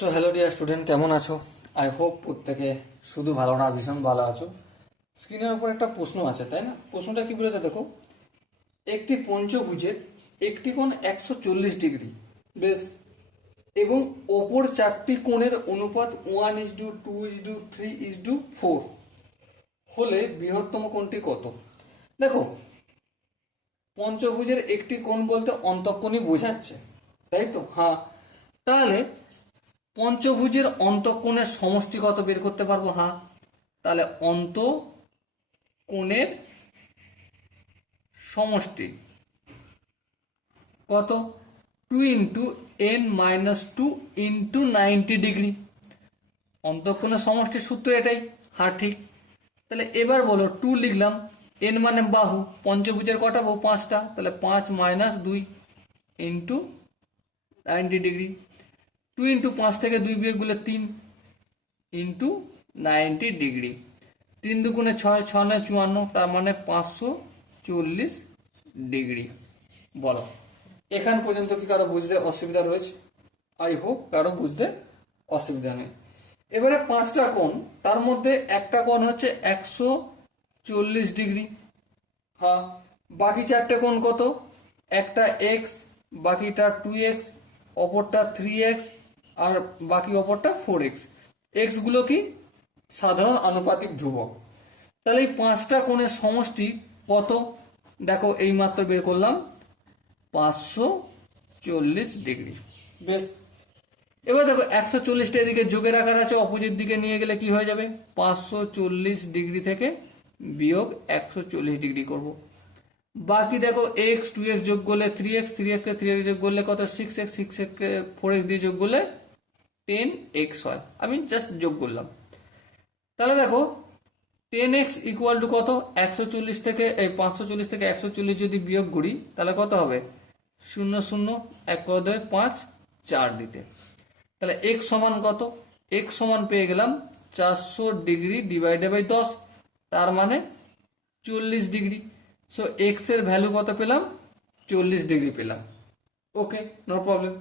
So hello dear student, কেমন আছো? I hope প্রত্যেকে শুধু ভালো না, ভীষণ ভালো আছো। স্ক্রিনের উপর একটা প্রশ্ন আছে, তাই না? প্রশ্নটা কি বলেছে দেখো, একটি পঞ্চভুজের একটি কোণ 140 ডিগ্রি, বেশ, এবং অপর চারটি কোণের অনুপাত 1:2:3:4 হলে বৃহত্তম কোণটি কত? দেখো, পঞ্চভুজের একটি কোণ বলতে অন্তঃকোণই বোঝাচ্ছে, তাই তো? হ্যাঁ, তাহলে পঞ্চভুজের অন্তঃকোণের সমষ্টি কত বের করতে পারবো? হ্যাঁ, তাহলে অন্তঃকোণের সমষ্টি কত? 2 × n-2 × 90 ডিগ্রি। অন্তঃকোণের সমষ্টির সূত্র এটাই। হ্যাঁ, ঠিক। তাহলে এবার বলো, 2 লিখলাম, n মানে বাহু, পঞ্চভুজের কটা বাহু? 5টা, তাহলে 5 - 2 × 90 ডিগ্রি। 2 × 5 থেকে 2 বিয়োগ করলে 3 × 90 ডিগ্রি। 3 দুগুণে 6, 6 9 54, তার মানে 540 ডিগ্রি। বলো, এখান পর্যন্ত কি কারো বুঝতে অসুবিধা রয়েছে? আই হোপ কারো বুঝতে অসুবিধা নেই। এবারে 5টা কোণ, তার মধ্যে একটা কোণ হচ্ছে 140 ডিগ্রি। হ্যাঁ, বাকি 4টে কোণ কত? একটা এক্স, বাকিটা 2x, অপরটা 3x, আর বাকি অপরটা 4x। এক্স গুলো কি? সাধারণ আনুপাতিক ধ্রুবক। তাহলে এই 5টা কোণের সমষ্টি কত? দেখো, এই মাত্র বের করলাম, 540 ডিগ্রি। বেশ, এবার দেখো, 140টা এদিকে যোগের আকার আছে, অপোজিট দিকে নিয়ে গেলে কি হয়ে যাবে? 540 ডিগ্রি থেকে -140 ডিগ্রি করব। বাকি দেখো, এক্স 2x যোগ করলে 3x, 3x কে 3x যোগ করলে কত? 6x, 6x কে 4x দিয়ে যোগ করলে 10x হয়। আমি জাস্ট যোগ করলাম। তাহলে দেখো, 10x ইকুয়াল টু কত? 140 থেকে 140 যদি বিয়োগ করি তাহলে কত হবে? 0 0 1 করে দেবে 5 4 দিতে। তাহলে x সমান কত? x সমান পেয়ে গেলাম 400 ডিগ্রি ডিভাইডেড বাই 10, তার মানে 40 ডিগ্রি। সো এক্স এর ভ্যালু কত পেলাম? 40 ডিগ্রি পেলাম। ওকে, নো প্রবলেম।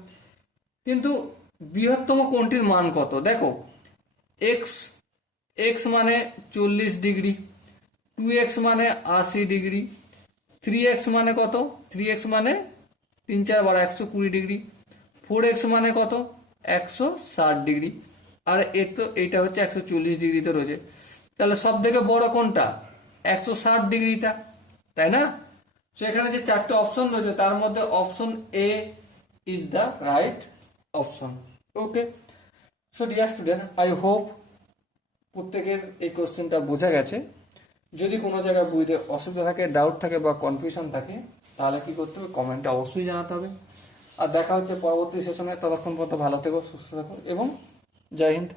কিন্তু বৃহত্তম কোণটির মান কত? দেখো, এক্স এক্স মানে 40 ডিগ্রি, 2x মানে 80 ডিগ্রি, 3x মানে কত? 3x মানে 3 4 12 120 ডিগ্রি, 4x মানে কত? 160 ডিগ্রি, আর এইটা হচ্ছে 140 ডিগ্রিতে রয়েছে। তাহলে সব থেকে বড় কোনটা? 160 ডিগ্রিটা, তাই না? তো এখানে যে 4টে অপশন রয়েছে তার মধ্যে option A is the right option. Okay, so dear student, I hope প্রত্যেকের এই কোশ্চেনটা বোঝা গেছে। যদি কোনো জায়গায় বুঝতে অসুবিধা থাকে, ডাউট থাকে বা কনফিউশন থাকে, তাহলে কি করতে হবে? কমেন্টে অবশ্যই জানাতে হবে। আর দেখা হচ্ছে পরবর্তী সেশনে। ততক্ষণ পর্যন্ত ভালো থেকো, সুস্থ থেকো এবং জয় হিন্দ।